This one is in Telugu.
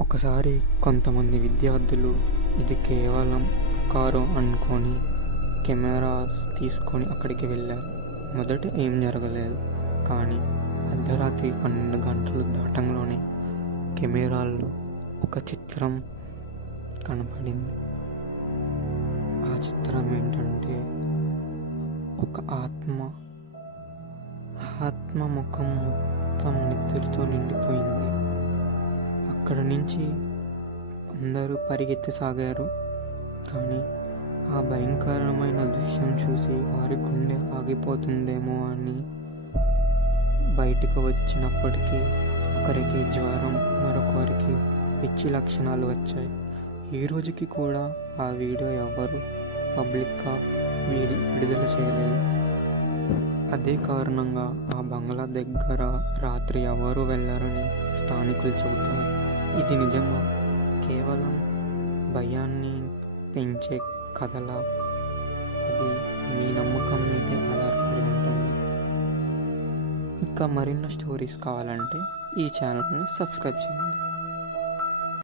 ఒకసారి కొంతమంది విద్యార్థులు ఇది కేవలం కారు అనుకొని కెమెరాస్ తీసుకొని అక్కడికి వెళ్ళారు. మొదట ఏం జరగలేదు. కానీ అర్ధరాత్రి పన్నెండు గంటలు దాటంలోనే కెమెరాల్లో ఒక చిత్రం కనపడింది. ఆ చిత్రం ఏంటంటే ఒక ఆత్మ. ఆత్మ ముఖం మొత్తం నిద్రతో నిండిపోయింది. అక్కడ నుంచి అందరూ పరిగెత్తసాగారు. కానీ ఆ భయంకరమైన దృశ్యం చూసి వారి గుండె ఆగిపోతుందేమో అని బయటకు వచ్చినప్పటికీ ఒకరికి జ్వరం మరొకరికి పిచ్చి లక్షణాలు వచ్చాయి. ఈ రోజుకి కూడా ఆ వీడియో ఎవరు పబ్లిక్గా వీడి విడుదల చేయలేదు. అదే కారణంగా ఆ బంగ్లా దగ్గర రాత్రి ఎవరు వెళ్ళారని స్థానికులు చెబుతారు ఇది నిజమా కేవలం భయాన్ని పెంచే కథల? అది మీ నమ్మకం మీదే ఆధారపడి ఉంటుంది. ఇంకా మరిన్న స్టోరీస్ కావాలంటే ఈ ఛానల్ను సబ్స్క్రైబ్ చేయండి.